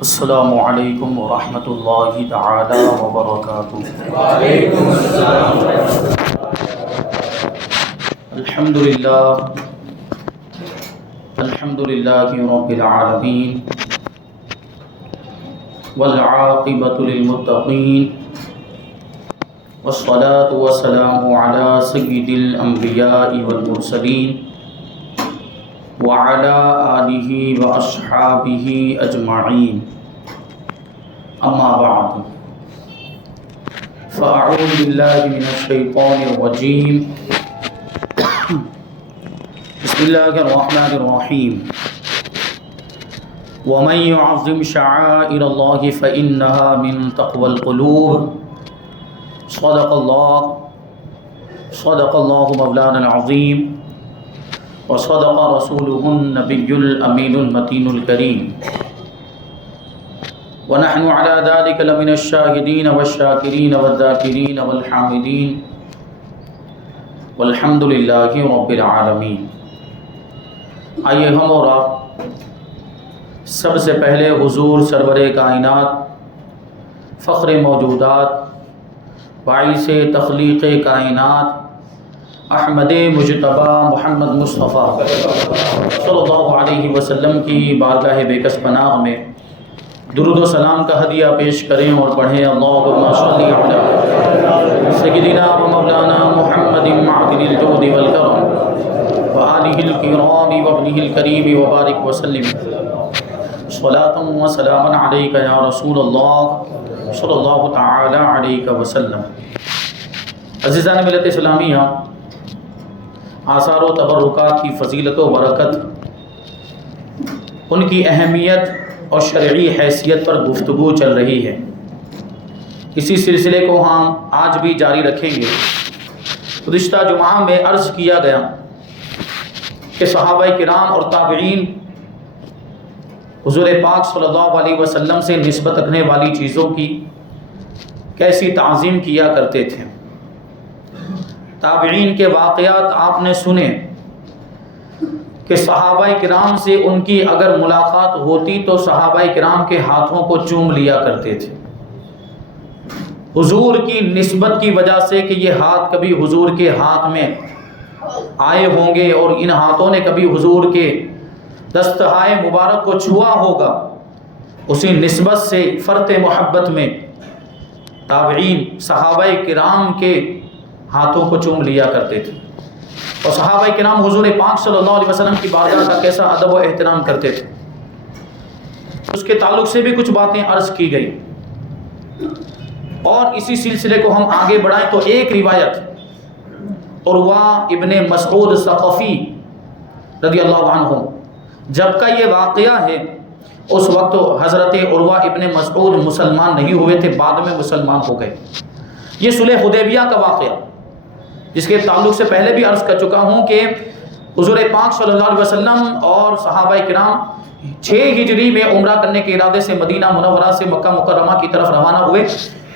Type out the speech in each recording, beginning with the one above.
السلام علیکم ورحمۃ اللہ تعالی وبرکاتہ۔ وعلیکم السلام الحمد للہ رب العالمین والعاقبۃ للمتقین والصلاة والسلام علی سید الانبیاء والمرسلین وعلی آلہ واصحابہ اجمعین، اما بعد فاعوذ باللہ من الشیطان الرجیم، بسم اللہ الرحمن الرحیم، ومن يعظم شعائر اللہ فإنها من تقوى القلوب، صدق اللہ مولانا العظیم، وصدق رسوله النبی الامین المتین الکریم، ونحن على ذلك لمن الشاهدین والشاکرین والذاکرین والحامدین، والحمد للہ رب العالمین۔ آئیے ہم اور آپ سب سے پہلے حضور سرور کائنات، فخر موجودات، باعث تخلیق کائنات، احمد مجتبی محمد مصطفیٰ صلی اللہ علیہ وسلم کی بارگاہ بے کس پناہ میں درود و سلام کا ہدیہ پیش کریں اور پڑھیں، اللہم صلی علی سیدنا و مولانا محمد معدن الجود والکرم وآلہ الکرام وابنہ الکریم وبارک وسلم، صلاۃ و سلاما علیک یا رسول اللہ صلی اللہ تعالی علیہ وسلم۔ عزیزان ملت اسلامیہ، آثار و تبرکات کی فضیلت و برکت، ان کی اہمیت اور شرعی حیثیت پر گفتگو چل رہی ہے۔ اسی سلسلے کو ہم آج بھی جاری رکھیں گے۔ گزشتہ جمعہ میں عرض کیا گیا کہ صحابہ کرام اور تابعین حضور پاک صلی اللہ علیہ وسلم سے نسبت رکھنے والی چیزوں کی کیسی تعظیم کیا کرتے تھے۔ تابعین کے واقعات آپ نے سنے کہ صحابہ کرام سے ان کی اگر ملاقات ہوتی تو صحابہ کرام کے ہاتھوں کو چوم لیا کرتے تھے، حضور کی نسبت کی وجہ سے کہ یہ ہاتھ کبھی حضور کے ہاتھ میں آئے ہوں گے اور ان ہاتھوں نے کبھی حضور کے دستہائے مبارک کو چھوا ہوگا، اسی نسبت سے فرط محبت میں تابعین صحابہ کرام کے ہاتھوں کو چوم لیا کرتے تھے، اور صحابہ کرام حضور پاک صلی اللہ علیہ وسلم کی بارگاہ کا کیسا ادب و احترام کرتے تھے، اس کے تعلق سے بھی کچھ باتیں عرض کی گئی۔ اور اسی سلسلے کو ہم آگے بڑھائیں تو ایک روایت عروہ ابن مسعود ثقفی رضی اللہ عنہ، جب کا یہ واقعہ ہے اس وقت حضرت عروہ ابن مسعود مسلمان نہیں ہوئے تھے، بعد میں مسلمان ہو گئے۔ یہ صلح حدیبیہ کا واقعہ، جس کے تعلق سے پہلے بھی عرض کر چکا ہوں کہ حضور پاک صلی اللہ علیہ وسلم اور صحابہ کرام 6 ہجری میں عمرہ کرنے کے ارادے سے مدینہ منورہ سے مکہ مکرمہ کی طرف روانہ ہوئے۔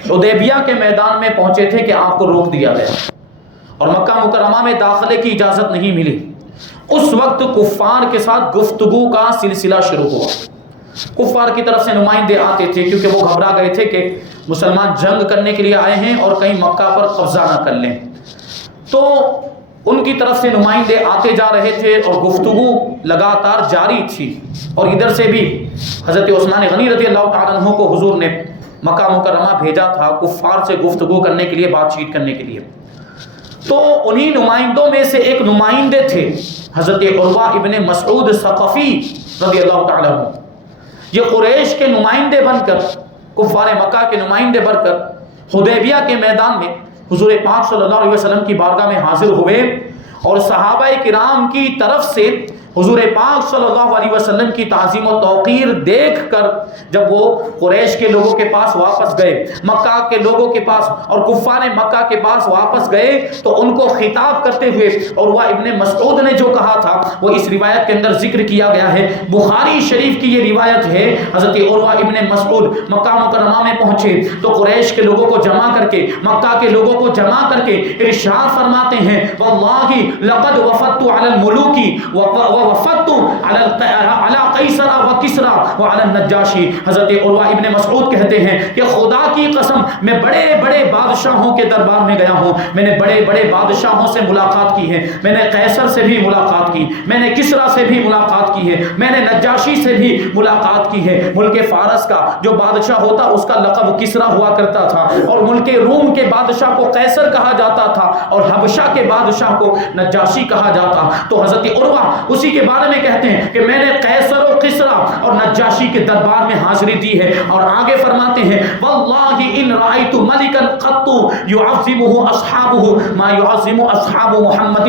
حدیبیہ کے میدان میں پہنچے تھے کہ آپ کو روک دیا گیا اور مکہ مکرمہ میں داخلے کی اجازت نہیں ملی۔ اس وقت کفار کے ساتھ گفتگو کا سلسلہ شروع ہوا۔ کفار کی طرف سے نمائندے آتے تھے کیونکہ وہ گھبرا گئے تھے کہ مسلمان جنگ کرنے کے لیے آئے ہیں اور کہیں مکہ پر قبضہ نہ کر لیں، تو ان کی طرف سے نمائندے آتے جا رہے تھے اور گفتگو لگاتار جاری تھی۔ اور ادھر سے بھی حضرت عثمان غنی رضی اللہ تعالیٰ عنہ کو حضور نے مکہ مکرمہ بھیجا تھا کفار سے گفتگو کرنے کے لیے، بات چیت کرنے کے لیے۔ تو انہی نمائندوں میں سے ایک نمائندے تھے حضرت عروہ ابن مسعود ثقفی رضی اللہ تعالیٰ عنہ۔ یہ قریش کے نمائندے بن کر، کفار مکہ کے نمائندے بن کر حدیبیہ کے میدان میں حضور پاک صلی اللہ علیہ وسلم کی بارگاہ میں حاضر ہوئے، اور صحابہ کرام کی طرف سے حضور پاک صلی اللہ علیہ وسلم کی تعظیم و توقیر دیکھ کر جب وہ قریش کے لوگوں کے پاس واپس گئے، مکہ کے لوگوں کے پاس اور کفار مکہ کے پاس واپس گئے، تو ان کو خطاب کرتے ہوئے عروہ ابن مسعود نے جو کہا تھا وہ اس روایت کے اندر ذکر کیا گیا ہے۔ بخاری شریف کی یہ روایت ہے، حضرت عروہ ابن مسعود مکہ مکرمہ میں پہنچے تو قریش کے لوگوں کو جمع کر کے، مکہ کے لوگوں کو جمع کر کے ارشاد فرماتے ہیں، واللہ لقد وفدت علی الملوک وفدت علی قیصر و کسری وعلی النجاشی. حضرت عروہ ابن مسعود کہتے ہیں کہ خدا کی قسم میں بڑے بڑے بادشاہوں کے دربار میں گیا ہوں, میں نے بڑے بڑے بادشاہوں سے ملاقات کی ہے, میں نے قیصر سے بھی ملاقات کی, میں نے کسریٰ سے بھی ملاقات کی ہے, میں نے نجاشی سے بھی ملاقات کی ہے. ملک فارس کا جو بادشاہ ہوتا اس کا لقب کسریٰ ہوا کرتا تھا, اور ملک روم کے بادشاہ کو قیصر کہا جاتا تھا, اور حبشہ کے بادشاہ کو نجاشی کہا جاتا. تو حضرت عروہ اسی کے بارے میں کہتے ہیں کہ میں نے قیصر و کسریٰ اور نجاشی کے دربار میں حاضری دی ہے. اور آگے فرماتے ہیں واللہ ان رأیت ملکا قط یعظمہ اصحابہ ما یعظم اصحاب محمد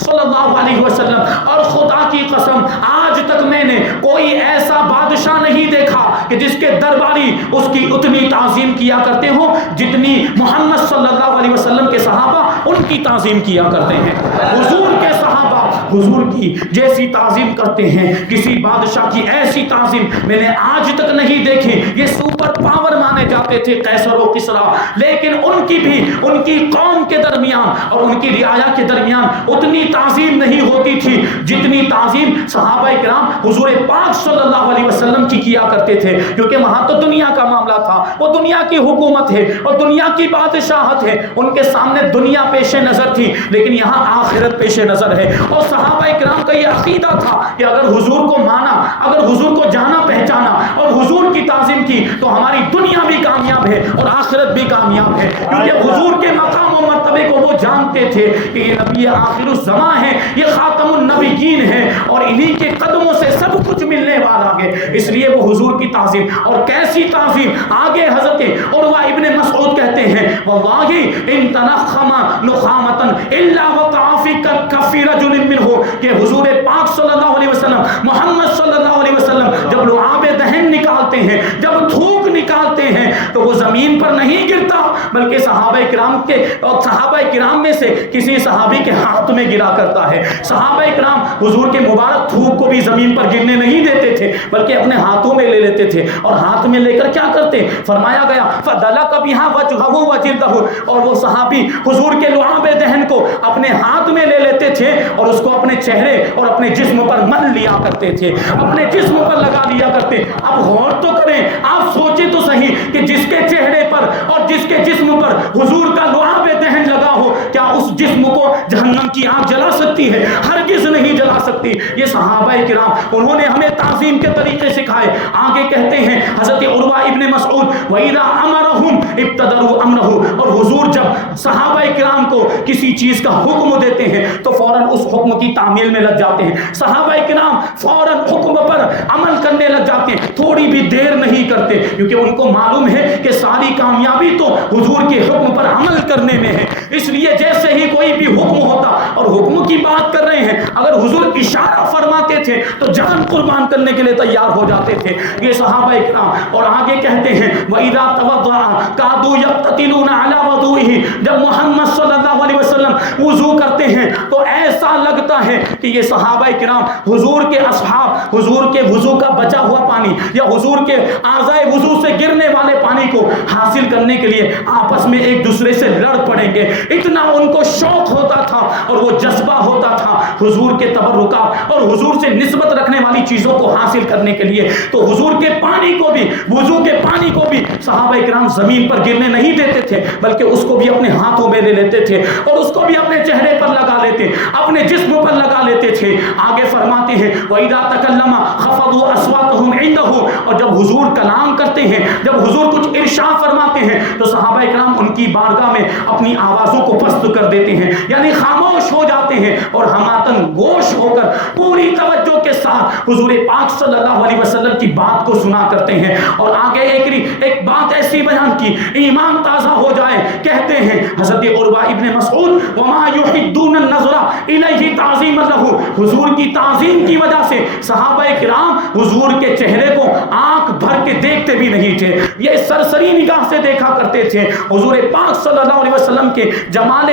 صلی اللہ علیہ وسلم. اور خدا کی قسم آج تک میں نے کوئی ایسا بادشاہ نہیں دیکھا کہ جس کے درباری اس کی اتنی تعظیم کیا کرتے ہوں جتنی محمد صلی اللہ علیہ وسلم کے صحابہ ان کی تعظیم کیا کرتے ہیں. حضور کے صحابہ حضور کی جیسی تعظیم کرتے ہیں, کسی بادشاہ کی ایسی تعظیم میں نے آج تک نہیں دیکھی. یہ سپر پاور مانے جاتے تھے قیصر و کسریٰ, لیکن ان کی بھی ان کی قوم کے درمیان اور ان کی رعایا کے درمیان اتنی تعظیم نہیں ہوتی تھی جتنی تعظیم صحابہ کرام حضور پاک صلی اللہ علیہ وسلم کی کیا کرتے تھے. کیونکہ وہاں تو دنیا کا معاملہ تھا, وہ دنیا کی حکومت ہے اور دنیا کی بادشاہت ہے, ان کے سامنے دنیا پیش نظر تھی, لیکن یہاں آخرت پیش نظر ہے. اور صحابہ کرام کا یہ عقیدہ تھا کہ اگر حضور کو مانا, اگر حضور کو جانا پہچانا اور حضور کی تعظیم کی تو ہماری دنیا بھی کامیاب ہے اور آخرت بھی کامیاب ہے. کیونکہ حضور کے مقام و مرتبے کو وہ جانتے تھے کہ یہ نبی آخر الزمان ہے, یہ خاتم النبیین ہے, اور انہی کے قدموں سے سب کچھ ملنے والا ہے. اس لیے وہ حضور کی تعظیم, اور کیسی تعظیم. آگے حضرت عروہ ابن مسعود کہتے ہیں واللہ ان تنخم نخامتا الا وقع فی کف رجل منہ, کہ حضور پاک صلی اللہ علیہ وسلم محمد صلی اللہ علیہ وسلم جب لعاب دہن نکالتے ہیں, جب تھوک نکالتے ہیں تو وہ زمین پر نہیں گرتا بلکہ صحابہ کرام کے اور صحابہ کرام میں سے کسی صحابی کے ہاتھ میں گرا کرتا ہے. صحابہ کرام حضور کے مبارک تھوک کو بھی زمین پر گرنے نہیں دیتے تھے بلکہ اپنے ہاتھوں میں لے لیتے تھے, اور ہاتھ میں لے کر کیا کرتے, فرمایا گیا فدلق بها وجهه وجلده, اور وہ صحابی حضور کے لعاب دہن کو اپنے ہاتھ میں لے لیتے تھے اور اس کو اپنے چہرے اور اپنے جسم پر مل لیا کرتے تھے, اپنے جسم پر لگا لیا کرتے. اب غور تو کریں, آپ سوچیں تو صحیح کہ جس کے چہرے پر اور جس کے جسم پر حضور کا لعاب دہن لگا ہو, کیا اس جسم کو جہنم کی آگ جلا سکتی ہے؟ ہرگز نہیں جلا سکتی. یہ صحابہ کرام انہوں نے ہمیں تعظیم کے طریقے سکھائے. آگے کہتے ہیں حضرت عروہ ابن مسعود وَإِذَا أَمَرَهُمْ ابْتَدَرُوا أَمْرَهُ, اور حضور جب صحابہ کرام کو کسی چیز کا حکم دیتے ہیں تو فوراً اس حکم کی تعمیل میں لگ جاتے ہیں. صحابہ کرام فوراً حکم پر عمل کرنے لگ جاتے ہیں, تھوڑی بھی دیر نہیں کرتے, کیونکہ ان کو معلوم ہے کہ ساری کامیابی تو حضور کے حکم پر عمل کرنے میں ہے. اس لیے جیسے ہی کوئی بھی حکم ہوتا, اور حکم کی بات کر رہے ہیں, اگر حضور اشارہ فرماتے تھے تو جان قربان کرنے کے لیے تیار ہو جاتے تھے یہ صحابہ کرام. اور آگے کہتے ہیں وَإِذَا تَوَضَّعَ كَادُوا يَقْتَتِلُونَ عَلَى وَضُوئِهِ, جب محمد صلی اللہ علیہ وسلم وضو کرتے ہیں تو ایسا لگتا ہے کہ یہ صحابہ کرام حضور کے اصحاب حضور کے وضو کا بچا ہوا پانی یا حضور کے اعضائے وضو سے گرنے والے پانی کو حاصل کرنے کے لیے آپس میں ایک دوسرے سے لڑ پڑیں گے. اتنا ان کو شوق ہوتا تھا اور وہ جذبہ ہوتا تھا حضور کے تبرکات اور حضور سے نسبت رکھنے والی چیزوں کو حاصل کرنے کے لیے. تو حضور کے پانی کو بھی, وضو کے پانی کو بھی صحابہ کرام زمین پر گرنے نہیں دیتے تھے بلکہ اس کو بھی اپنے ہاتھوں میں لے لیتے تھے اور اس کو بھی اپنے چہرے پر لگا لیتے, اپنے جسم پر لگا لیتے تھے. آگے فرماتے ہیں وَإِذَا تَكَلَّمَ خَفَضُوا أَصْوَاتَهُمْ عِندَهُ, اور جب حضور کلام کرتے ہیں, جب حضور کچھ ارشاد فرماتے ہیں تو صحابہ کرام ان کی بارگاہ میں اپنی آوازوں کو پست کر دیتے ہیں, یعنی خاموش ہو جاتے ہیں اور ہماتن گوش ہو کر پوری توجہ کے ساتھ حضور پاک صلی اللہ علیہ وسلم کی بات کو سنا کرتے ہیں. اور آگے ایک بات ایسی بیان کی, ایمان تازہ ہو جائے. کہتے ہیں حضرت عروہ ابن مسعود وما يحدون النظر الیہ تعظیما لہ, حضور کی تعظیم کی وجہ سے صحابہ کرام حضور کے چہرے کو آنکھ بھر کے دیکھتے بھی نہیں تھے، یہ سرسری نگاہ سے دیکھا کرتے تھے حضور پاک صلی اللہ علیہ وسلم کے جمال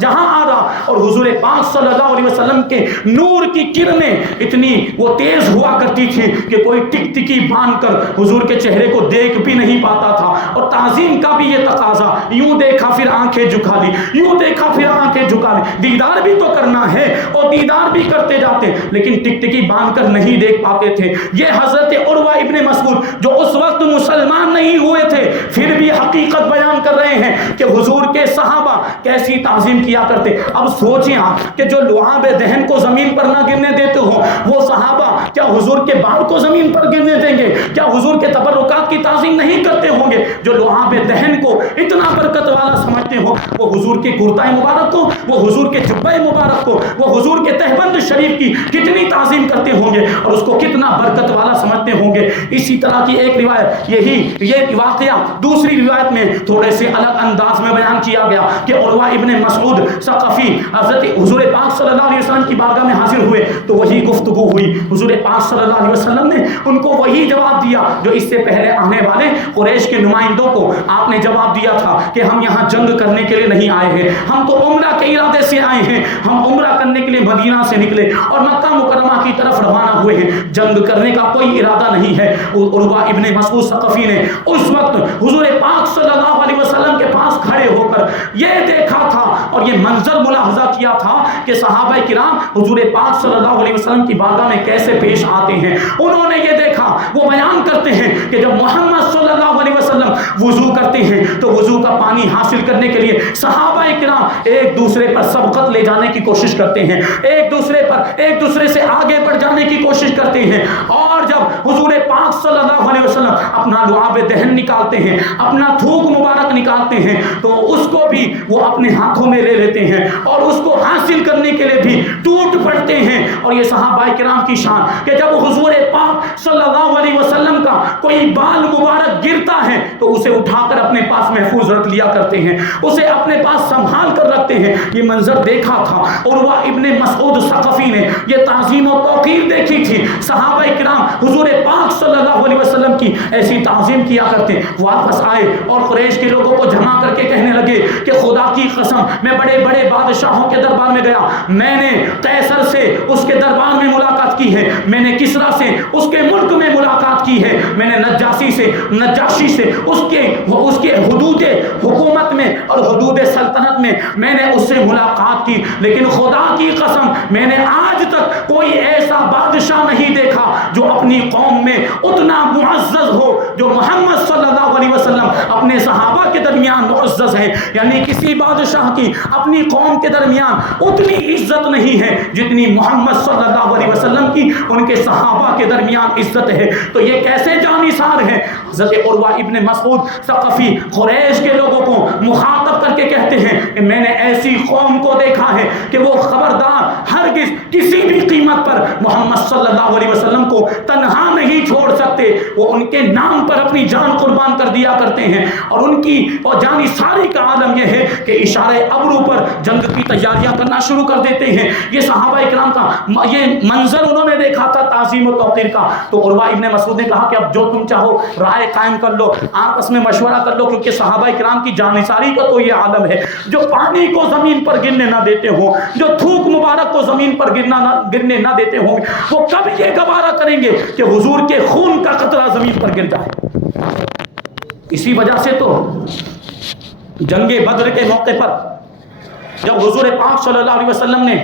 جہاں آ رہا، اور حضور پاک صلی اللہ علیہ وسلم کے نور کی کرنیں اتنی وہ تیز ہوا کرتی تھی کہ کوئی ٹک ٹکی باندھ کر حضور کے چہرے کو دیکھ بھی نہیں پاتا تھا۔ اور تعظیم کا بھی یہ تقاضا، یوں دیکھا پھر آنکھیں جھکا لی، یوں دیکھا پھر آنکھیں جھکا لی، دیدار بھی تو کرنا ہے اور دیدار بھی کرتے جاتے، لیکن ٹک ٹکی باندھ کر نہیں دیکھ پاتے تھے۔ یہ حضرت عروہ ابن مسعود جو اس وقت مسلمان نہیں ہوئے تھے پھر بھی حقیقت بیان کر رہے ہیں کہ حضور کے صحابہ کیسی تعظیم کیا کرتے۔ اب سوچیں آپ کہ جو لعاب دہن کو زمین پر نہ گرنے دیتے ہو وہ صحابہ کیا حضور کے بال کو زمین پر گرنے دیں گے؟ کیا حضور کے تبرکات کی تعظیم نہیں کرتے ہوں گے؟ جو لعاب دہن کو اتنا برکت والا سمجھتے ہو وہ حضور کے کرتہ مبارک کو، وہ حضور کے جبہ مبارک کو، وہ حضور کے تہبند شریف کی کتنی تعظیم کرتے ہوں گے اور اس کو کتنا برکت والا سمجھتے ہوں گے۔ اسی طرح کی ایک روایت یہ واقعہ دوسری روایت میں تھوڑے سے الگ انداز میں بیان کیا گیا کہ عروہ ابن مسعود ثقفی حضرت حضور پاک صلی اللہ علیہ وسلم کی بارگاہ میں حاضر ہوئے تو وہی گفتگو ہوئی۔ حضور پاک صلی اللہ علیہ وسلم نے ان کو وہی جواب دیا جو اس سے پہلے آنے والے قریش کے نمائندوں کو آپ نے جواب دیا تھا کہ ہم یہاں جنگ کرنے کے لیے نہیں آئے ہیں، ہم تو عمرہ کے ارادے سے آئے ہیں، ہم عمرہ کرنے کے لیے مدینہ سے نکلے اور مکہ مکرمہ کی طرف روانہ ہوئے ہیں، جنگ کرنے کا کوئی ارادہ نہیں ہے۔ عروہ ابن مسعود ثقفی نے اس وقت حضور پاک صلی اللہ علیہ وسلم کے پاس کھڑے ہو کر یہ دیکھا تھا اور یہ منظر ملاحظہ کیا تھا کہ صحابہ کرام حضور پاک صلی اللہ علیہ وسلم کی بارگاہ میں کیسے پیش آتے ہیں۔ انہوں نے یہ دیکھا، وہ بیان کرتے ہیں کہ جب محمد صلی اللہ علیہ وسلم وضو کرتے ہیں تو وضو کا پانی حاصل کرنے کے لیے صحابہ کرام ایک دوسرے پر سبقت لے جانے کی کوشش کرتے ہیں، ایک دوسرے سے آگے بڑھ جانے کی کوشش کرتے ہیں، اور جب حضور پاک صلی اللہ علیہ وسلم اپنا لعاب دہن نکالتے ہیں، اپنا تھوک مبارک نکالتے ہیں تو اس کو بھی وہ اپنے ہاتھوں میں لے لیتے ہیں اور اس کو حاصل کرنے کے لیے بھی ٹوٹ پڑتے ہیں۔ اور یہ صحابہ کرام کی شان کہ جب حضور پاک صلی اللہ علیہ وسلم کا کوئی بال مبارک گرتا ہے تو اسے اٹھا کر اپنے پاس محفوظ رکھ لیا کرتے ہیں، اسے اپنے پاس سنبھال کر رکھتے ہیں۔ یہ منظر دیکھا تھا عروہ ابن مسعود ثقفی نے، یہ تعظیم و توقیر دیکھی تھی۔ صحابہ کرام حضور پاک صلی اللہ علیہ وسلم کی ایسی تعظیم کیا کرتے۔ واپس آئے اور قریش کے لوگوں کو جمع کر کے کہنے لگے کہ خدا کی قسم میں بڑے بڑے بادشاہوں کے دربار میں گیا، میں نے قیصر سے اس کے دربار میں ملاقات کی ہے، میں نے کسریٰ سے اس کے ملک میں ملاقات کی ہے، میں نے نجاشی سے اس کے حدود حکومت میں اور حدود سلطنت میں نے اس سے ملاقات کی، لیکن خدا کی قسم میں نے آج تک کوئی ایسا بادشاہ نہیں دیکھا جو اپنی قوم میں اتنا معزز ہو جو محمد صلی اللہ علیہ وسلم اپنے صحابہ کے درمیان معزز ہے۔ یعنی کسی بادشاہ کی اپنی قوم کے درمیان اتنی عزت نہیں ہے جتنی محمد صلی اللہ علیہ وسلم کی ان کے صحابہ کے درمیان عزت ہے۔ تو یہ کیسے جانثار ہے؟ حضرت عروہ ابن مسعود ثقفی قریش کے لوگوں کو مخاطب کر کے کہتے ہیں کہ میں نے ایسی قوم کو دیکھا ہے کہ وہ خبردار ہرگز کسی بھی قیمت پر محمد صلی اللہ علیہ وسلم کو تنہا نہیں چھوڑ سکتے، وہ ان کے نام پر اپنی جان قربان کر دیا کرتے ہیں، اور ان کی اور جانثاری کا عالم یہ ہے کہ اشارے ابرو پر جنگ کی تیاریاں کرنا شروع کر دیتے ہیں۔ یہ صحابہ اکرام کا یہ منظر انہوں نے دیکھا تھا تعظیم و توقیر کا۔ تو عروہ ابن مسعود نے کہا کہ اب جو تم چاہو رائے قائم کر لو، آپس میں مشورہ کر لو، کیونکہ صحابہ اکرام کی جانثاری کا تو یہ عالم ہے، جو پانی کو زمین پر گرنے نہ دیتے ہوں، جو تھوک مبارک کو زمین پر گرنے نہ دیتے ہوں، وہ کب یہ گوارا کریں گے کہ حضور کے خون کا قطرہ زمین پر گر جائے؟ اسی وجہ سے تو جنگ بدر کے موقع پر جب حضور پاک صلی اللہ علیہ وسلم نے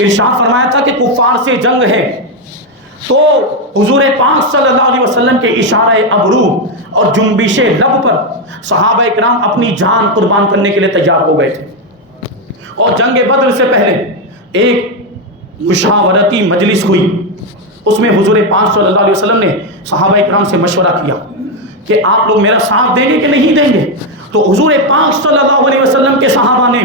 ارشاد فرمایا تھا کہ کفار سے جنگ ہے، تو حضور پاک صلی اللہ علیہ وسلم کے اشارہ ابرو اور جنبش لب پر صحابہ کرام اپنی جان قربان کرنے کے لیے تیار ہو گئے تھے۔ اور جنگ بدر سے پہلے ایک مشاورتی مجلس ہوئی، اس میں حضور پاک صلی اللہ علیہ وسلم نے صحابہ کرام سے مشورہ کیا کہ آپ لوگ میرا ساتھ دیں گے کہ نہیں دیں گے؟ تو حضور پاک صلی اللہ علیہ وسلم کے صحابہ نے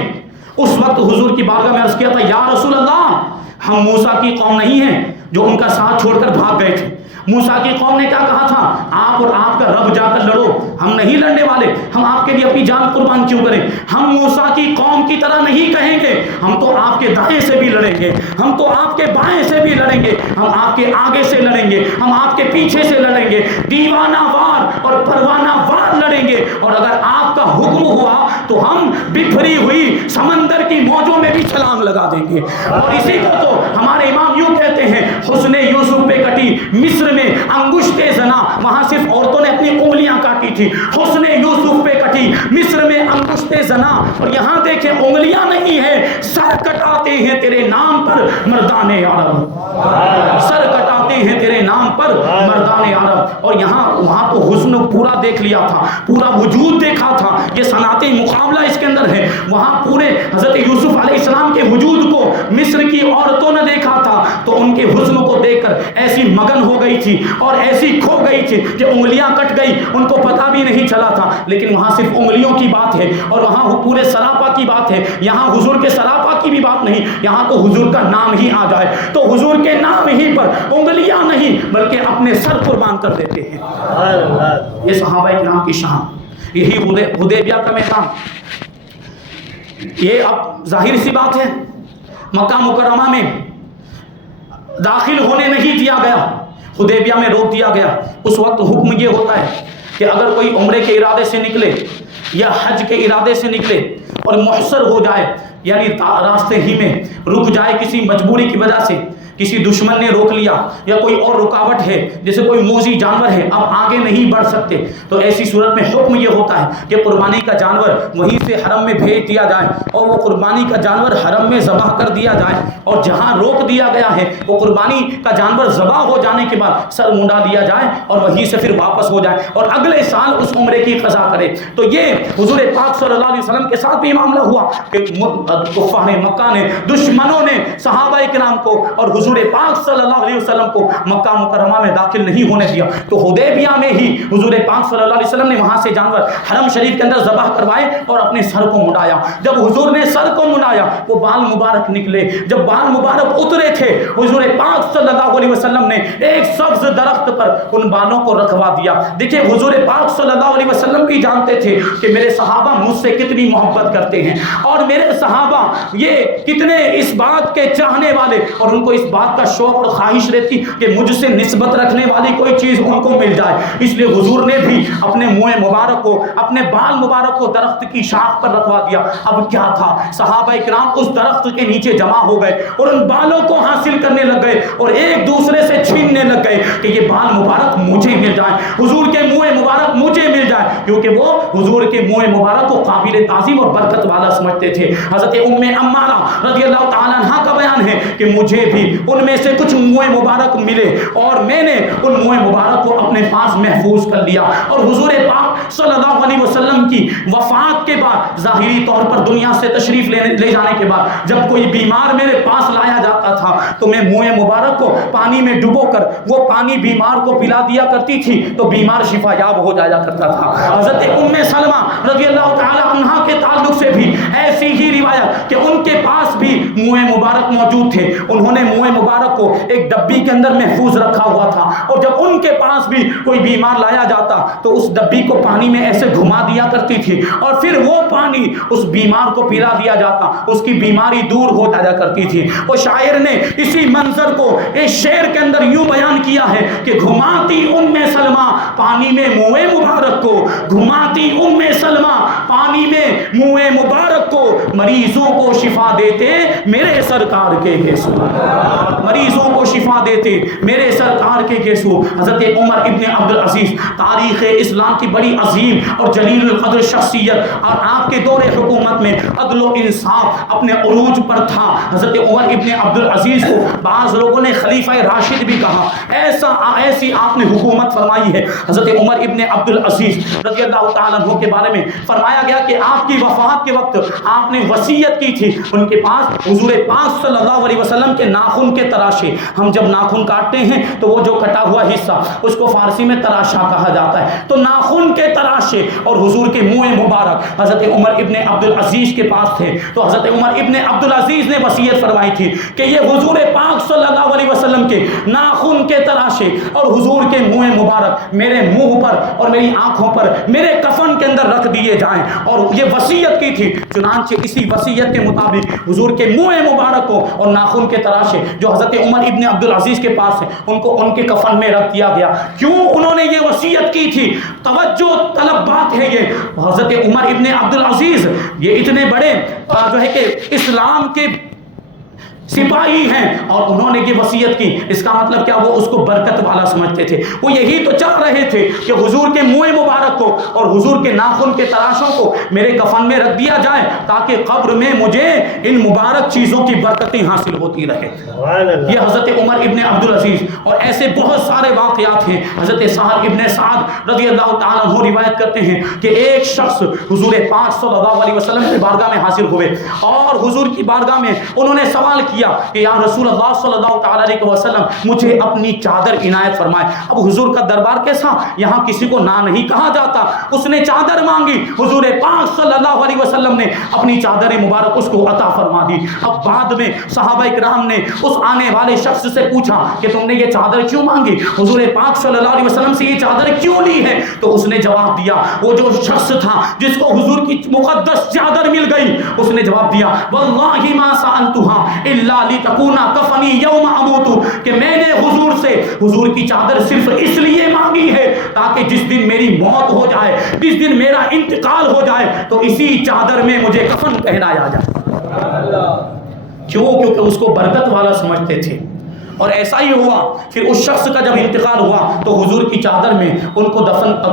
اس وقت حضور کی بارگاہ میں عرض کیا تھا، یا رسول اللہ، ہم موسیٰ کی قوم نہیں ہیں جو ان کا ساتھ چھوڑ کر بھاگ گئے تھے۔ موسیٰ کی قوم نے کیا کہا تھا؟ آپ اور آپ کا رب جا کر لڑو، ہم نہیں لڑنے والے، ہم آپ کے لیے اپنی جان قربان کیوں کریں؟ ہم موسیٰ کی قوم کی طرح نہیں کہیں گے، ہم تو آپ کے دائیں سے بھی لڑیں گے، ہم تو آپ کے بائیں سے بھی لڑیں گے، ہم آپ کے آگے سے لڑیں گے، ہم آپ کے پیچھے سے لڑیں کریں گے, دیوانہ وار اور پروانہ وار لڑیں گے, اور اگر آپ کا حکم ہوا تو ہم بکھری ہوئی سمندر کی موجوں میں بھی چھلانگ لگا دیں گے. اور اسی کو تو ہمارے امام یوں کہتے ہیں, حسن یوسف پہ کٹی مصر میں انگشت زنا, وہاں صرف عورتوں نے اپنی انگلیاں کاٹی تھی, حسن یوسف پہ کٹی مصر میں انگشت زنا, اور یہاں دیکھیں انگلیاں نہیں ہے, سر کٹاتے ہیں تیرے نام پر مردان عرب, سر کٹاتے ہیں تیرے نام پر مردان عرب. اور وہاں تو حسن پورا دیکھ لیا تھا, پورا وجود دیکھا تھا, یہ صنعتی مقابلہ اس کے اندر ہے. وہاں پورے حضرت یوسف علیہ السلام کے وجود کو مصر کی عورتوں نے دیکھا تھا, تو ان کے حسن کو دیکھ کر ایسی مگن ہو گئی تھی اور ایسی کھو گئی تھی کہ انگلیاں کٹ گئی, ان کو پتہ بھی نہیں چلا تھا. لیکن وہاں صرف انگلیوں کی بات ہے اور وہاں پورے سراپا کی بات ہے, یہاں حضور کے سراپا کی بھی بات نہیں, یہاں تو حضور کا نام ہی آ جائے تو حضور کے نام ہی پر انگلیاں نہیں بلکہ اپنے سر قربان کر دیتے ہیں. یہ صحابہ کرام کی شان, یہی حدیبیہ کا میدان. یہ اب ظاہر سی بات ہے, مکہ مکرمہ میں داخل ہونے نہیں دیا گیا, حدیبیہ میں روک دیا گیا. اس وقت حکم یہ ہوتا ہے کہ اگر کوئی عمرے کے ارادے سے نکلے یا حج کے ارادے سے نکلے اور محصر ہو جائے, یعنی راستے ہی میں رک جائے کسی مجبوری کی وجہ سے, کسی دشمن نے روک لیا یا کوئی اور رکاوٹ ہے, جیسے کوئی موذی جانور ہے, اب آگے نہیں بڑھ سکتے, تو ایسی صورت میں حکم یہ ہوتا ہے کہ قربانی کا جانور وہیں سے حرم میں بھیج دیا جائے اور وہ قربانی کا جانور حرم میں ذبح کر دیا جائے, اور جہاں روک دیا گیا ہے وہ قربانی کا جانور ذبح ہو جانے کے بعد سر منڈا دیا جائے اور وہیں سے پھر واپس ہو جائے اور اگلے سال اس عمرے کی قضا کرے. تو یہ حضور پاک صلی اللہ علیہ وسلم کے ساتھ بھی معاملہ ہوا کہ کفار مکہ نے, دشمنوں نے صحابہ کرام کو اور حضور پاک صلی اللہ علیہ وسلم کو مکہ مکرمہ میں داخل نہیں ہونے دیا. تو حدیبیہ میں ہی حضور پاک صلی اللہ علیہ وسلم نے وہاں سے جانور حرم شریف کے اندر ذبح کروائے اور اپنے سر کو منڈایا. جب حضور نے سر کو منڈایا وہ بال مبارک نکلے, جب بال مبارک اترے تھے حضور پاک صلی اللہ علیہ وسلم نے ایک سبز درخت پر ان بالوں کو رکھوا دیا. دیکھیں حضور پاک صلی اللہ علیہ وسلم بھی جانتے تھے کہ میرے صحابہ مجھ سے کتنی محبت کرتے ہیں اور میرے صحابہ یہ کتنے اس بات کے چاہنے والے, اور ان کو اس بات کا شوق اور خواہش رہتی کہ مجھ سے نسبت رکھنے والی کوئی چیز ان کو مل جائے. اس لیے حضور نے بھی اپنے منہ مبارک کو, اپنے بال مبارک کو درخت کی شاخ پر رکھوا دیا. اب کیا تھا, صحابہ کرام اس درخت کے نیچے جمع ہو گئے اور ان بالوں کو حاصل کرنے لگ گئے اور ایک دوسرے سے چھیننے لگ گئے کہ یہ بال مبارک مجھے مل جائیں, حضور کے منہ مبارک مجھے مل جائے, کیونکہ وہ حضور کے منہ مبارک کو قابل تعظیم اور برکت والا سمجھتے تھے. حضرت ام عمارہ رضی اللہ تعالی عنہا کا بیان ہے کہ مجھے بھی ان میں سے کچھ منہ مبارک ملے اور میں نے ان منہ مبارک کو اپنے پاس محفوظ کر لیا. اور حضور پاک صلی اللہ علیہ وسلم کی وفات کے بعد ظاہری طور پر دنیا سے تشریف لے جانے کے بعد جب کوئی بیمار میرے پاس لایا جاتا تھا تو میں منہ مبارک کو پانی میں ڈبو کر وہ پانی بیمار کو پلا دیا کرتی تھی تو بیمار شفا یاب ہو جایا کرتا تھا. حضرت ام سلمہ رضی اللہ تعالی عنہا کے تعلق سے بھی ایسی ہی روایت کہ ان کے پاس بھی منہ مبارک موجود تھے, انہوں نے منہ مبارک کو ایک ڈبی کے اندر محفوظ رکھا ہوا تھا اور جب ان کے پاس بھی کوئی بیمار لایا جاتا تو اس ڈبی کو پانی میں ایسے گھما دیا کرتی تھی اور پھر وہ پانی اس بیمار کو پلا دیا جاتا, اس کی بیماری دور ہو جایا کرتی تھی. وہ شاعر نے اسی منظر کو اس شعر کے اندر یوں بیان کیا ہے کہ گھماتی ام سلمہ پانی میں منہ مبارک کو, گھماتی ام سلمہ پانی میں منہ مبارک کو, مریضوں کو شفا دیتے میرے سرکار کے گیسو, مریضوں کو شفا دیتے میرے سرکار کے گیسو. حضرت عمر ابن عبدالعزیز تاریخ اسلام کی بڑی عظیم اور جلیل القدر شخصیت اور آپ کے دور حکومت میں عدل و انصاف اپنے عروج پر تھا. حضرت عمر ابن عبدالعزیز کو بعض لوگوں نے خلیفہ راشد بھی کہا, ایسی آپ نے حکومت فرمائی ہے. حضرت عمر ابن عبدالعزیز رضی اللہ تعالیٰ عنہ کے بارے میں فرمایا گیا کہ آپ کی وفات کے وقت آپ نے وصیت کی تھی, ان کے پاس حضور پاک صلی اللہ علیہ وسلم کے ناخن کے تراشے, ہم جب ناخن کاٹتے ہیں تو وہ جو کٹا ہوا حصہ اس کو فارسی میں تراشا کہا جاتا ہے, تو ناخن کے تراشے اور حضور کے منہ مبارک حضرت عمر ابن عبدالعزیز کے پاس تھے. تو حضرت عمر ابن عبدالعزیز نے وصیت فرمائی تھی کہ یہ حضور پاک صلی اللہ علیہ وسلم کے ناخن کے تراشے اور حضور کے منہ مبارک میرے منہ پر اور میری آنکھوں پر میرے کفن کے اندر رکھ دیے جائیں, اور یہ وصیت کی تھی. چنانچہ اسی وصیت کے مطابق حضور کے منہ مبارک کو اور ناخن کے تراشے جو حضرت عمر ابن عبدالعزیز کے پاس ہیں ان کو ان کے کفن میں رکھ دیا گیا. کیوں کیوں انہوں نے یہ وصیت کی تھی؟ توجہ طلب بات ہے یہ. حضرت عمر ابن عبدالعزیز یہ اتنے بڑے جو ہے کہ اسلام کے سپاہی ہیں اور انہوں نے یہ وصیت کی. اس کا مطلب کیا؟ وہ اس کو برکت والا سمجھتے تھے. وہ یہی تو چاہ رہے تھے کہ حضور کے منہ مبارک کو اور حضور کے ناخن کے تراشوں کو میرے کفن میں رکھ دیا جائے تاکہ قبر میں مجھے ان مبارک چیزوں کی برکتیں حاصل ہوتی رہے. یہ حضرت عمر ابن عبدالعزیز. اور ایسے بہت سارے واقعات ہیں. حضرت سہل ابن سعد رضی اللہ تعالیٰ عنہ روایت کرتے ہیں کہ ایک شخص حضور پاک صلی اللہ علیہ وسلم کی بارگاہ میں حاضر ہوئے اور حضور کی بارگاہ میں انہوں نے سوال کیا کہ یا رسول اللہ صلی اللہ تعالیٰ علیہ وسلم مجھے اپنی چادر عنایت فرمائے. اب حضور کا دربار کیسا؟ یہاں کسی کو نہ نہیں کہا جاتا. اس نے چادر مانگی, حضور پاک صلی اللہ علیہ وسلم نے اپنی چادر مبارک اس کو عطا فرما دی. اب بعد میں صحابہ کرام نے اس آنے والے شخص سے پوچھا کہ تم نے یہ چادر کیوں مانگی, حضور پاک صلی اللہ علیہ وسلم سے یہ چادر کیوں لی ہے؟ تو اس نے جواب دیا, وہ جو شخص تھا جس کو حضور کی مقدس چادر مل گئی, اس نے جواب دیا واللہ ما سألتها الا لتکونا کفنی یوم اموت, کہ میں نے حضور سے حضور کی چادر صرف اس لیے مانگی ہے تاکہ جس دن میری موت ہو جائے, جس دن میرا انتقال ہو جائے تو اسی چادر میں مجھے کفن پہنایا جائے. کیوں؟ کیونکہ اس کو برکت والا سمجھتے تھے. اور ایسا ہی ہوا. پھر اس شخص کا جب انتقال ہوا تو حضور کی چادر میں ان کو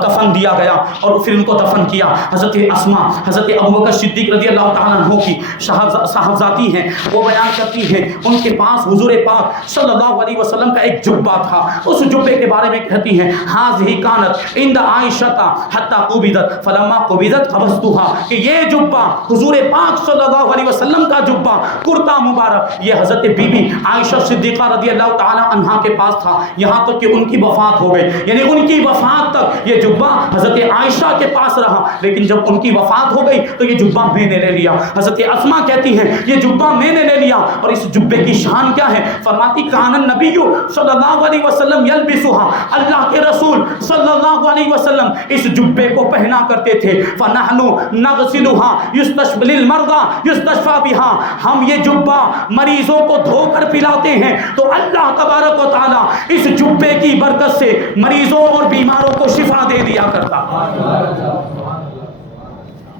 کفن دیا گیا اور پھر ان کو دفن کیا. حضرت اسماء حضرت ابوبکر صدیق رضی اللہ تعالیٰ عنہ کی صاحبزادی ہیں, وہ بیان کرتی ہیں ان کے پاس حضور پاک صلی اللہ علیہ وسلم کا ایک جبہ تھا. اس جبے کے بارے میں کہتی ہیں ہذہ کانت عند عائشہ حتی قبضت فلما قبضت قبضتها, کہ یہ جبہ حضور پاک صلی اللہ علیہ وسلم کا جبہ کرتا مبارک یہ حضرت بی بی عائشہ صدیقہ رضی اللہ تعالی عنہا کے پاس تھا یہاں تک کہ ان کی وفات ہو گئی. یعنی ان کی وفات تک یہ جبہ حضرت عائشہ کے پاس رہا, لیکن جب ان کی وفات ہو گئی تو یہ جبہ میں نے لے لیا. حضرت اسماء کہتی ہیں یہ جبہ میں نے لے لیا. اور اس جبے کی شان کیا ہے؟ فرماتی کان النبی صلی اللہ علیہ وسلم یلبسها, اللہ کے رسول صلی اللہ علیہ وسلم اس جبے کو پہنا کرتے تھے. فنحن نغسلها یستشفى للمرضى یستشفى بها, ہم یہ جبہ مریضوں کو دھو کر پلاتے ہیں تو اللہ تبارک و تعالی اس جبے کی برکت سے مریضوں اور بیماروں کو شفا دے دیا کرتا.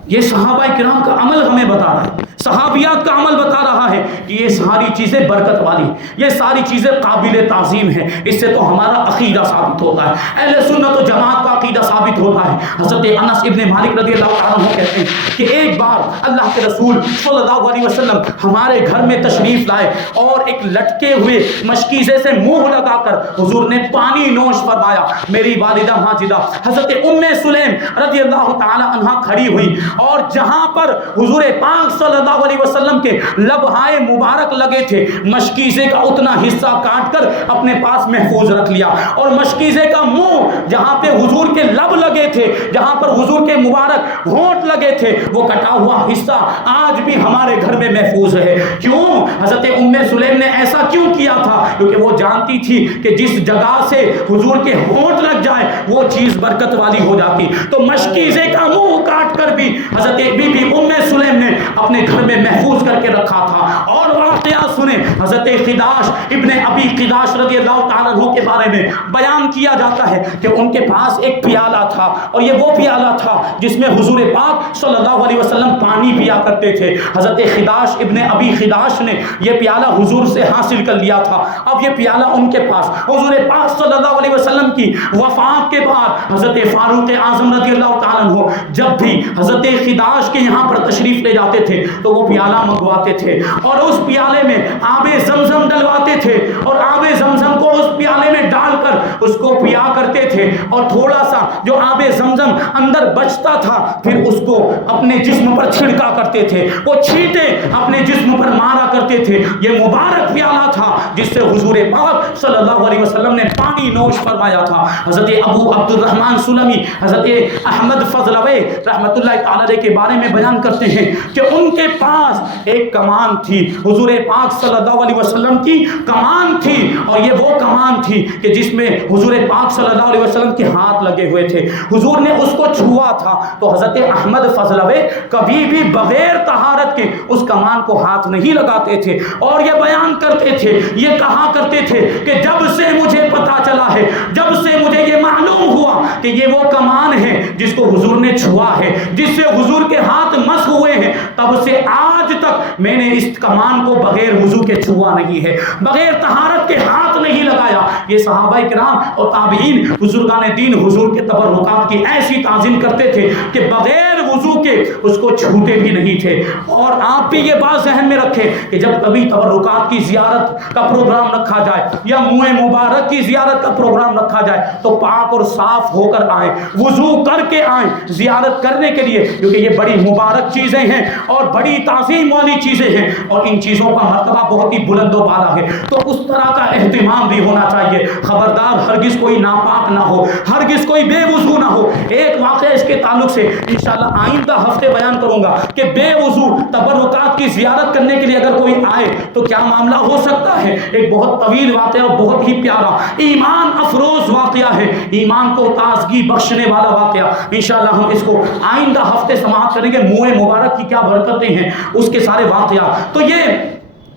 یہ صحابہ کرام کا عمل ہمیں بتا رہا ہے, صحابیات کا عمل بتا رہا ہے کہ یہ ساری چیزیں برکت والی, یہ ساری چیزیں قابل تعظیم ہیں. اس سے تو ہمارا عقیدہ ثابت ہوتا ہے, اہل سنت و جماعت کا عقیدہ ثابت ہوتا ہے. حضرت انس ابن مالک رضی اللہ عنہ کہتے ہیں کہ ایک بار اللہ کے رسول صلی اللہ علیہ وسلم ہمارے گھر میں تشریف لائے اور ایک لٹکے ہوئے مشکیزے سے منہ لگا کر حضور نے پانی نوش فرمایا. میری والدہ ماجدہ حضرت ام سلیم رضی اللہ تعالی عنہ کھڑی ہوئی اور جہاں پر حضور پاک صلی اللہ علیہ وسلم کے لبہائے مبارک لگے تھے مشکیزے کا اتنا حصہ کاٹ کر اپنے پاس محفوظ رکھ لیا. اور مشکیزے کا منہ جہاں پہ حضور کے لب لگے تھے, جہاں پر حضور کے مبارک ہونٹ لگے تھے, وہ کٹا ہوا حصہ آج بھی ہمارے گھر میں محفوظ ہے. کیوں؟ حضرت ام سلیم نے ایسا کیوں کیا تھا؟ کیونکہ وہ جانتی تھی کہ جس جگہ سے حضور کے ہونٹ لگ جائے وہ چیز برکت والی ہو جاتی. تو مشکیزے کا منہ کاٹ کر بھی حضرت بی بی ام سلیم نے اپنے گھر میں محفوظ کر کے رکھا تھا. اور واقعہ سنیں, حضرت خداش ابن ابی خداش رضی اللہ تعالیٰ عنہ کے بارے میں بیان کیا جاتا ہے کہ ان کے پاس ایک پیالہ تھا اور یہ وہ پیالہ تھا جس میں حضور پاک صلی اللہ علیہ وسلم پانی پیا کرتے تھے. حضرت خداش ابن ابی خداش نے یہ پیالہ حضور سے حاصل کر لیا تھا. اب یہ پیالہ ان کے پاس حضور پاک صلی اللہ علیہ وسلم کی وفات کے بعد حضرت فاروق اعظم رضی اللہ تعالیٰ عنہ جب بھی حضرت خداش کے یہاں پر تشریف لے جاتے تھے تو وہ پیالہ منگواتے تھے اور اس پیالے میں آب زمزم ڈلواتے تھے اور آب زمزم کو اس پیالے میں ڈال کر اس کو پیا کرتے تھے. اور تھوڑا سا جو آب زمزم اندر بچتا تھا پھر اس کو اپنے جسم پر چھڑکا کرتے تھے, وہ چھینٹے اپنے جسم پر مارا کرتے تھے. یہ مبارک پیالہ تھا جس سے حضور پاک صلی اللہ علیہ وسلم نے پانی نوش فرمایا تھا. حضرت ابو عبد الرحمن سلمی حضرت احمد فضلوی رحمت اللہ تعالی کے بارے میں بیان کرتے ہیں کہ ان کے پاس ایک کمان تھی, حضور پاک صلی اللہ علیہ وسلم کی کمان تھی, اور یہ وہ کمان تھی کہ جس میں حضور پاک صلی اللہ علیہ وسلم کے ہاتھ لگے ہوئے تھے، حضور نے اس کو چھوا تھا، تو حضرت احمد فضلوی کبھی بھی بغیر طہارت کے اس کمان کو ہاتھ نہیں لگاتے تھے، اور یہ بیان کرتے تھے، یہ کہا کرتے تھے کہ جب سے مجھے پتا چلا ہے، جب سے مجھے یہ معلوم ہوا کہ یہ وہ کمان ہے جس کو حضور نے چھوا ہے، جس سے حضور کے ہاتھ مسح ہوئے ہیں، تب سے آج تک میں نے اس کمان کو بغیر وضو کے چھوا نہیں ہے، بغیر طہارت کے ہاتھ نہیں لگایا۔ یہ صحابہ کرام اور تابعین بزرگان دین حضور کے تبرکات کی ایسی تعظیم کرتے تھے کہ بغیر وضو کے اس کو چھوتے بھی نہیں تھے۔ اور آپ بھی یہ بات ذہن میں رکھیں کہ جب کبھی تبرکات کی زیارت کا پروگرام رکھا جائے یا منہ مبارک کی زیارت کا پروگرام رکھا جائے تو پاک اور صاف ہو کر آئیں، وضو کر کے آئیں زیارت کرنے کے لیے، کیونکہ یہ بڑی مبارک چیزیں ہیں اور بڑی تعظیم والی چیزیں ہیں، اور ان چیزوں کا مرتبہ بہت ہی بلند و بالا ہے، تو اس طرح کا اہتمام بھی ہونا چاہیے۔ خبردار ہرگز کوئی ناپاک نہ ہو، ہرگز کوئی بے وضو نہ ہو۔ ایک واقعہ اس کے تعلق سے انشاءاللہ آئندہ ہفتے بیان کروں گا کہ بے وضو تبرکات کی زیارت کرنے کے لیے اگر کوئی آئے تو کیا معاملہ ہو سکتا ہے۔ ایک بہت طویل واقعہ اور بہت ہی پیارا ایمان افروز واقعہ ہے، ایمان کو تازگی بخشنے والا واقعہ۔ انشاءاللہ ہم اس کو آئندہ ہفتے سماعت کریں گے، منہ مبارک کی کیا برکتیں ہیں اس کے سارے واقعات۔ تو یہ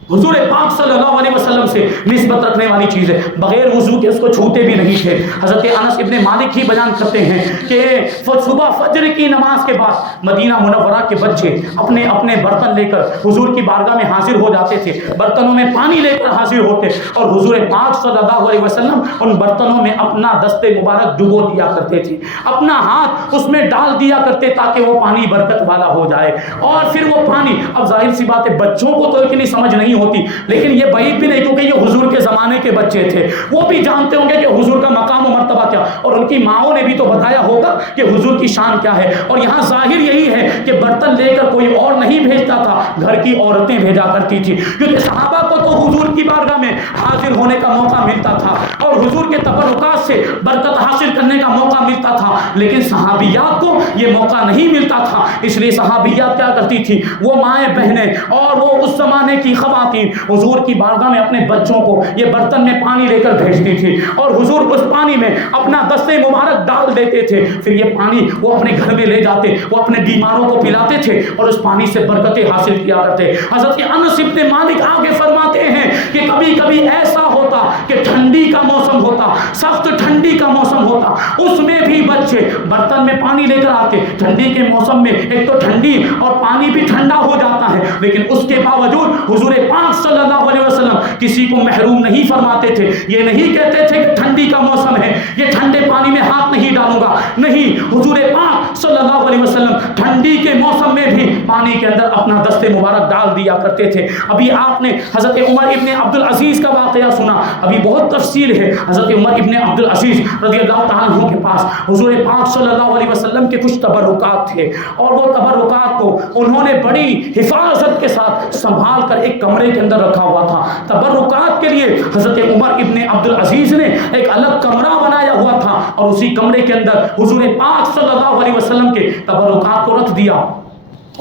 حضور پاک صلی اللہ علیہ وسلم سے نسبت رکھنے والی چیز ہے، بغیر وضو کے اس کو چھوتے بھی نہیں تھے۔ حضرت انس ابن مالک ہی بیان کرتے ہیں کہ صبح فجر کی نماز کے بعد مدینہ منورہ کے بچے اپنے اپنے برتن لے کر حضور کی بارگاہ میں حاضر ہو جاتے تھے، برتنوں میں پانی لے کر حاضر ہوتے، اور حضور پاک صلی اللہ علیہ وسلم ان برتنوں میں اپنا دست مبارک ڈبو دیا کرتے تھے، اپنا ہاتھ اس میں ڈال دیا کرتے تاکہ وہ پانی برکت والا ہو جائے، اور پھر وہ پانی، اب ظاہر سی بات ہے بچوں کو تو اتنی سمجھ نہیں ہوتی، لیکن یہ بعید بھی نہیں کیونکہ یہ حضور کے زمانے کے بچے تھے، وہ بھی جانتے ہوں گے کہ حضور کا مقام و مرتبہ کیا، اور ان کی ماؤں نے بھی تو بتایا ہوگا کہ حضور کی شان کیا ہے۔ اور یہاں ظاہر یہی ہے کہ برتن لے کر کوئی اور نہیں بھیجتا تھا، گھر کی عورتیں بھیجا کرتی تھی، کیونکہ صحابہ کو تو حضور کی بارگاہ میں حاضر ہونے کا موقع ملتا تھا اور حضور کے تبرکات سے برکت حاصل کرنے کا موقع ملتا تھا، لیکن صحابیات کو یہ موقع نہیں ملتا تھا۔ اس لیے صحابیات کیا کرتی تھی، وہ مائیں بہنیں اور وہ اس زمانے کی خواتین حضور کی بارگاہ میں اپنے بچوں کو یہ برتن میں پانی لے کر بھیجتی تھی، اور حضور اس پانی میں اپنا دست مبارک ڈال دیتے تھے، پھر یہ پانی وہ اپنے گھر میں لے جاتے، وہ اپنے بیماروں کو پلاتے تھے اور اس پانی سے برکتیں حاصل کیا کرتے۔ حضرت انس ابن مالک آگے فرماتے ہیں کہ کبھی کبھی ایسا ہوتا کہ ٹھنڈی کا موسم ہوتا، سخت ٹھنڈی کا موسم ہوتا، اس میں بھی بچے برتن میں پانی لے کر آتے۔ ٹھنڈی کے موسم میں ایک تو ٹھنڈی اور پانی بھی ٹھنڈا ہو جاتا ہے، لیکن اس کے باوجود حضور پاک صلی اللہ علیہ وسلم کسی کو محروم نہیں فرماتے تھے، یہ نہیں کہتے تھے کہ ٹھنڈی کا موسم ہے یہ ٹھنڈے پانی میں ہاتھ نہیں ڈالوں گا، نہیں، حضور پاک صلی اللہ علیہ وسلم ٹھنڈی کے موسم میں بھی پانی کے اندر اپنا دست مبارک ڈال دیا کرتے تھے۔ ابھی آپ نے حضرت عمر ابن عبدالعزیز کا واقعہ سنا، ابھی بہت تفصیل ہے۔ حضرت عمر ابن عبدالعزیز رضی اللہ تعالیٰ عنہ کے پاس حضور پاک صلی اللہ علیہ وسلم کے کچھ تبرکات تھے، اور وہ تبرکات کو انہوں نے بڑی حفاظت کے ساتھ سنبھال کر ایک کمرے کے اندر رکھا ہوا تھا۔ تبرکات کے لیے حضرت عمر ابن عبدالعزیز نے ایک الگ کمرہ بنایا ہوا تھا، اور اسی کمرے کے اندر حضور پاک صلی اللہ علیہ وسلم کے تبرکات کو رکھ دیا،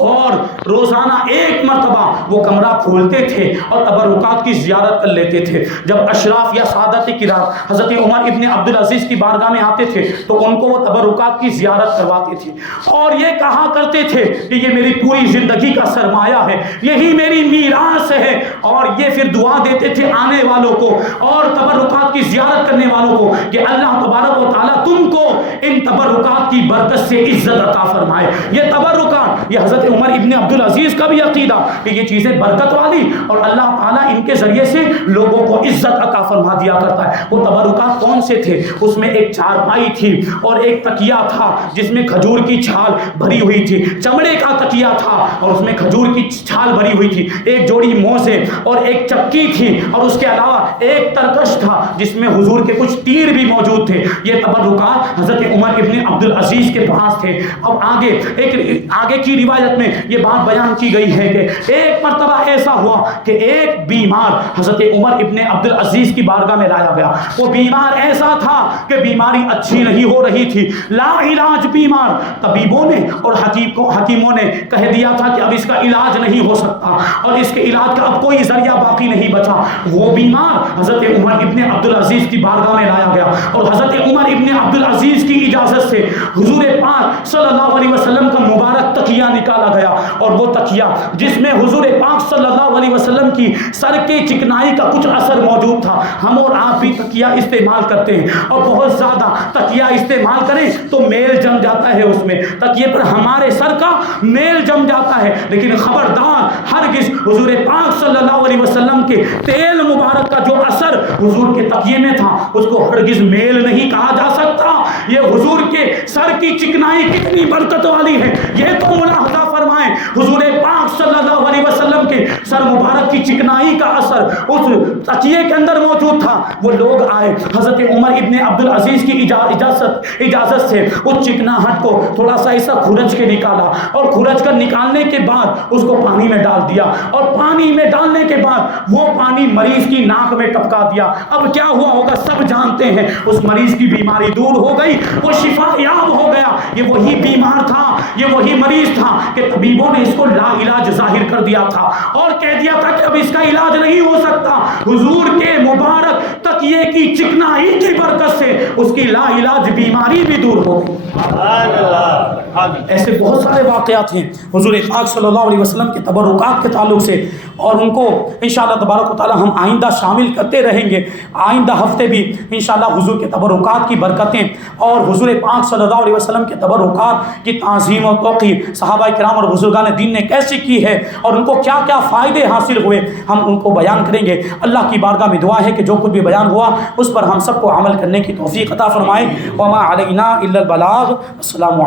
اور روزانہ ایک مرتبہ وہ کمرہ کھولتے تھے اور تبرکات کی زیارت کر لیتے تھے۔ جب اشراف یا سعادت کرام حضرت عمر ابن عبدالعزیز کی بارگاہ میں آتے تھے تو ان کو وہ تبرکات کی زیارت کرواتے تھے، اور یہ کہا کرتے تھے کہ یہ میری پوری زندگی کا سرمایہ ہے، یہی میری میراث ہے، اور یہ پھر دعا دیتے تھے آنے والوں کو اور تبرکات کی زیارت کرنے والوں کو کہ اللہ تبارک و تعالیٰ تم کو ان تبرکات کی برکت سے عزت عطا فرمائے۔ یہ تبرکات، یہ حضرت عمر ابن عبدالعزیز کا بھی عقیدہ کہ یہ چیزیں برکت والی اور اللہ تعالیٰ ان کے ذریعے سے لوگوں کو عزت عطا فرما دیا کرتا ہے۔ وہ تبرکات کون سے تھے؟ اس میں ایک چارپائی تھی اور ایک تکیہ تھا جس میں کھجور کی چھال بھری ہوئی تھی، چمڑے کا تکیہ تھا اور اس میں کھجور کی چھال بھری ہوئی تھی، ایک جوڑی موزے اور ایک چکی تھی، اور اس کے علاوہ ایک ترکش تھا جس میں حضور کے کچھ تیر بھی موجود تھے۔ یہ تبرکات حضرت عمر ابن عبدالعزیز کے پاس تھے۔ اب آگے کی روایت میں یہ بات بیان کی گئی ہے کہ ایک مرتبہ ایسا ہوا کہ ایک بیمار حضرت عمر ابن عبدالعزیز کی بارگاہ میں لایا گیا۔ وہ بیمار ایسا تھا کہ بیماری اچھی نہیں ہو رہی تھی، لا علاج بیمار، طبیبوں نے اور حکیموں نے کہہ دیا تھا کہ اب اس کا علاج نہیں ہو سکتا اور اس کے علاج کا اب کوئی ذریعہ باقی نہیں بچا۔ وہ بیمار حضرت عمر ابن عبدالعزیز کی بارگاہ میں لایا گیا اور حضرت عمر ابن عبدالعزیز کی اجازت سے حضور پاک صلی اللہ علیہ وسلم کا مبارک تکیہ نکالا گیا، اور وہ تکیہ جس میں حضور پاک صلی اللہ علیہ وسلم کی سر کے چکنائی کا کچھ اثر موجود تھا۔ ہم اور آپ بھی تکیہ استعمال کرتے ہیں اور بہت زیادہ تکیہ استعمال کریں تو میل جم جاتا ہے، اس میں تکیے پر ہمارے سر کا میل جم جاتا ہے، لیکن خبردار ہرگز حضور پاک صلی اللہ علیہ وسلم کے تیل مبارک کا جو اثر حضور کے تکیے میں تھا اس کو ہرگز میل نہیں کہا جا سکتا۔ یہ حضور کے سر کی چکنائی کتنی برکت والی ہے، یہ تو ملاحظہ فرمائیں، حضور پاک صلی اللہ علیہ وسلم کے سر مبارک کی چکنائی کا اثر اس تکیے کے اندر موجود تھا۔ وہ لوگ آئے، حضرت عمر ابن عبدالعزیز کی اجازت سے اس چکناہٹ کو تھوڑا سا ایسا کھرچ کے نکالا، اور کھرچ کر نکالنے کے بعد اس کو پانی میں ڈال دیا، اور پانی میں ڈالنے کے بعد وہ پانی مریض کی ناک میں ٹپکا دیا۔ اب کیا ہوا ہوگا سب جانتے ہیں، اس مریض کی بیماری دور ہو گئی، وہ شفا یاب ہو گیا۔ یہ وہی بیمار تھا، یہ وہی مریض تھا کہ طبیبوں نے اس کو لا علاج ظاہر کر دیا تھا اور کہہ دیا تھا کہ اب اس کا علاج نہیں ہو سکتا۔ حضور کے مبارک تکیے کی چکنائی کی برکت سے اس کی لا علاج بیماری بھی دور ہو گئی۔ ایسے بہت سارے واقعات ہیں حضور پاک صلی اللہ علیہ وسلم کے تبرکات کے تعلق سے، اور ان کو انشاءاللہ تبارک و تعالی ہم آئندہ شامل کرتے رہیں گے۔ آئندہ ہفتے بھی انشاءاللہ حضور کے تبرکات کی برکتیں اور حضور پاک صلی اللہ علیہ وسلم کے تبرکات کی تعظیم و توقیر صحابہ کرام اور بزرگان دین نے کیسی کی ہے اور ان کو کیا کیا فائدے حاصل ہوئے، ہم ان کو بیان کریں گے۔ اللہ کی بارگاہ میں دعا ہے کہ جو کچھ بھی بیان ہوا اس پر ہم سب کو عمل کرنے کی توفیق عطا فرمائے۔ وما علینا الا البلاغ۔ السلام علیکم۔